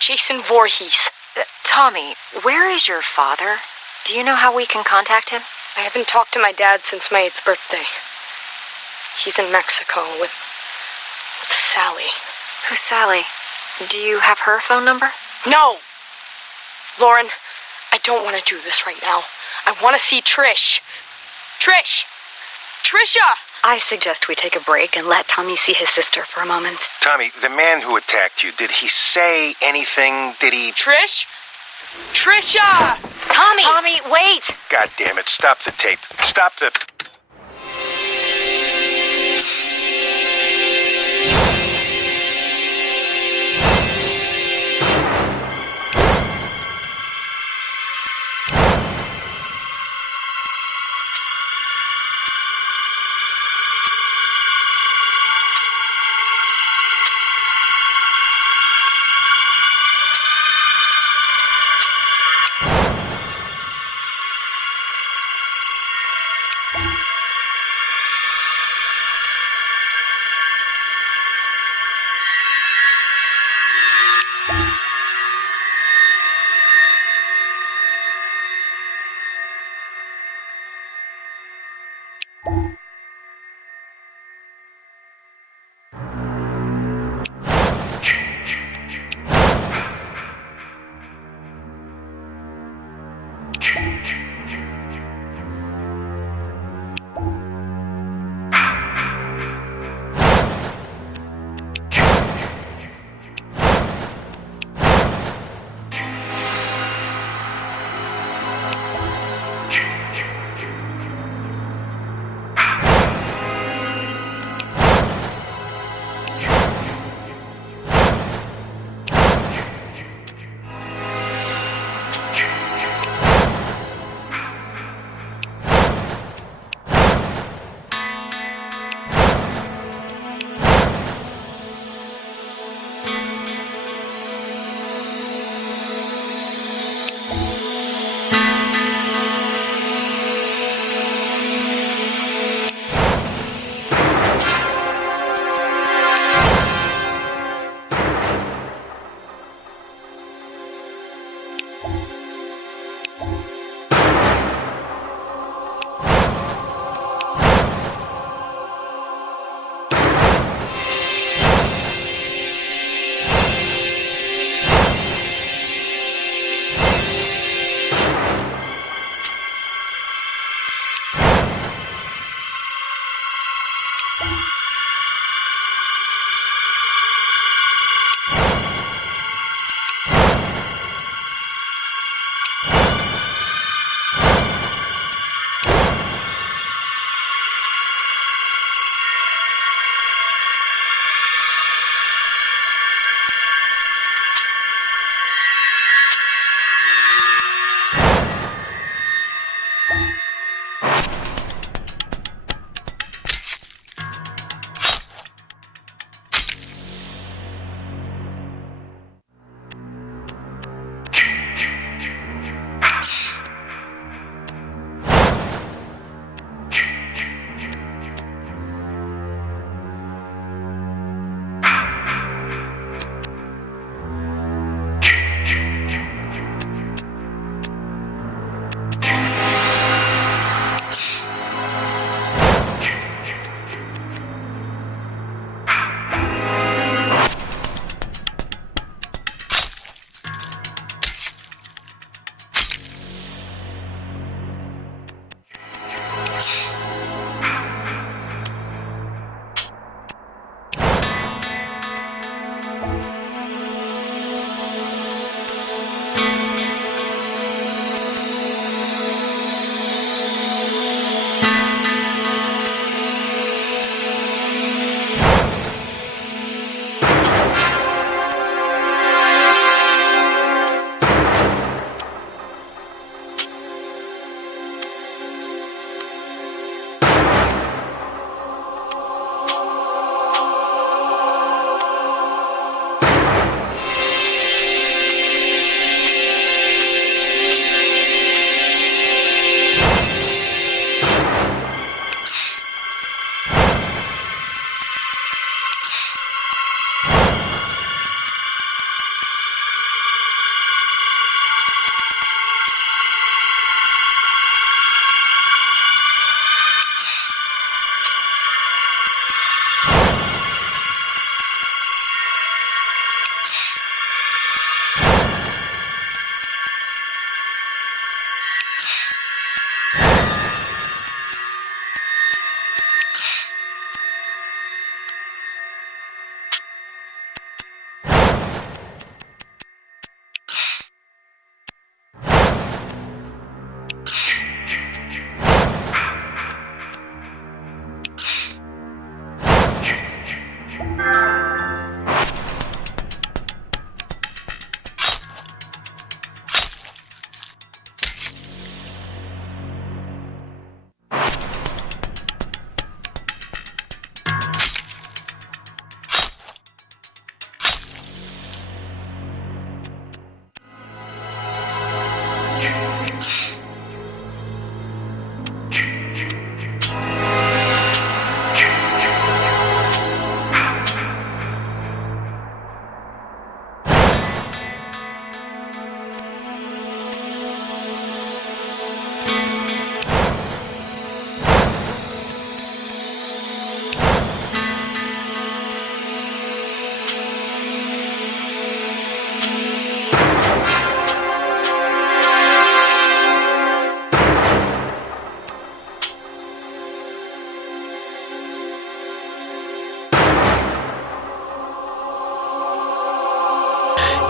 Jason Voorhees. Tommy, where is your father? Do you know how we can contact him? I haven't talked to my dad since my 8th birthday. He's in Mexico with Sally. Who's Sally? Do you have her phone number? No! Lauren, I don't want to do this right now. I want to see Trish. Trish! Trisha! I suggest we take a break and let Tommy see his sister for a moment. Tommy, the man who attacked you, did he say anything? Did he... Trish? Trisha! Tommy! Tommy, wait! God damn it, stop the tape. Stop the...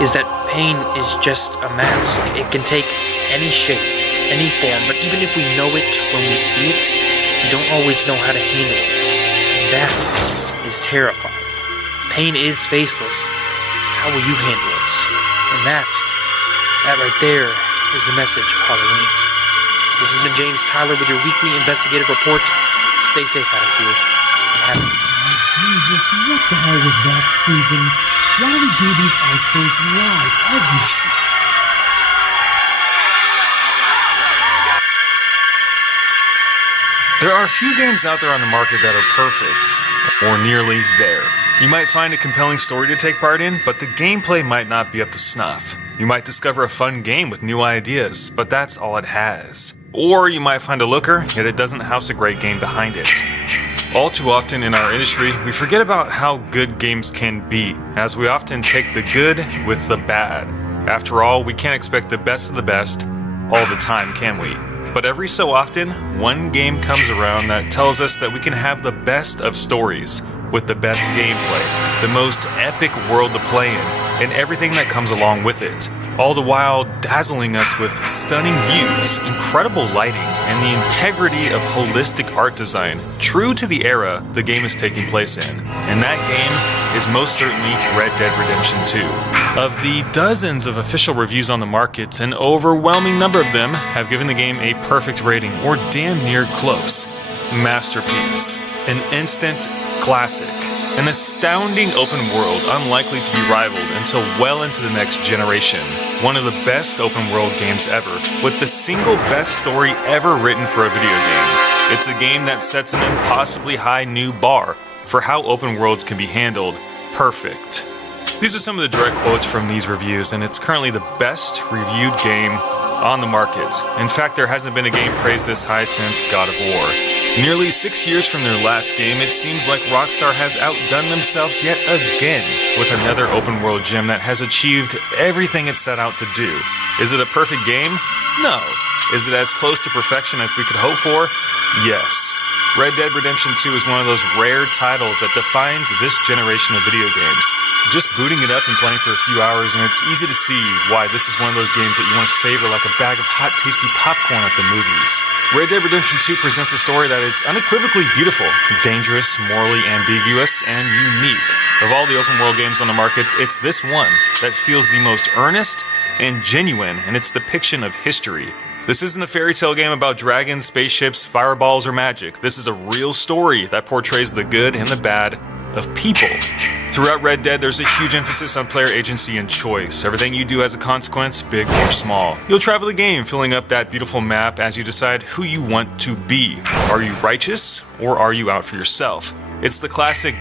is that pain is just a mask. It can take any shape, any form, but even if we know it when we see it, we don't always know how to handle it. That is terrifying. Pain is faceless. How will you handle it? And that right there is the message of Halloween. This has been James Tyler with your weekly investigative report. Stay safe out of here. And happy. Jesus, what the hell was that, Susan? Why do we do these outros live every There are a few games out there on the market that are perfect, or nearly there. You might find a compelling story to take part in, but the gameplay might not be up to snuff. You might discover a fun game with new ideas, but that's all it has. Or you might find a looker, yet it doesn't house a great game behind it. All too often in our industry, we forget about how good games can be, as we often take the good with the bad. After all, we can't expect the best of the best all the time, can we? But every so often, one game comes around that tells us that we can have the best of stories, with the best gameplay, the most epic world to play in, and everything that comes along with it. All the while dazzling us with stunning views, incredible lighting, and the integrity of holistic art design, true to the era the game is taking place in. And that game is most certainly Red Dead Redemption 2. Of the dozens of official reviews on the market, an overwhelming number of them have given the game a perfect rating, or damn near close. Masterpiece. An instant classic. An astounding open world unlikely to be rivaled until well into the next generation. One of the best open world games ever, with the single best story ever written for a video game. It's a game that sets an impossibly high new bar for how open worlds can be handled. Perfect. These are some of the direct quotes from these reviews, and it's currently the best reviewed game on the market. In fact, there hasn't been a game praised this high since God of War. Nearly 6 years from their last game, it seems like Rockstar has outdone themselves yet again with another open world gem that has achieved everything it set out to do. Is it a perfect game? No. Is it as close to perfection as we could hope for? Yes. Red Dead Redemption 2 is one of those rare titles that defines this generation of video games. Just booting it up and playing for a few hours, and it's easy to see why this is one of those games that you want to savor like a bag of hot, tasty popcorn at the movies. Red Dead Redemption 2 presents a story that is unequivocally beautiful, dangerous, morally ambiguous, and unique. Of all the open world games on the market, it's this one that feels the most earnest and genuine in its depiction of history. This isn't a fairy tale game about dragons, spaceships, fireballs, or magic. This is a real story that portrays the good and the bad of people. Throughout Red Dead, there's a huge emphasis on player agency and choice. Everything you do has a consequence, big or small. You'll travel the game, filling up that beautiful map as you decide who you want to be. Are you righteous, or are you out for yourself? It's the classic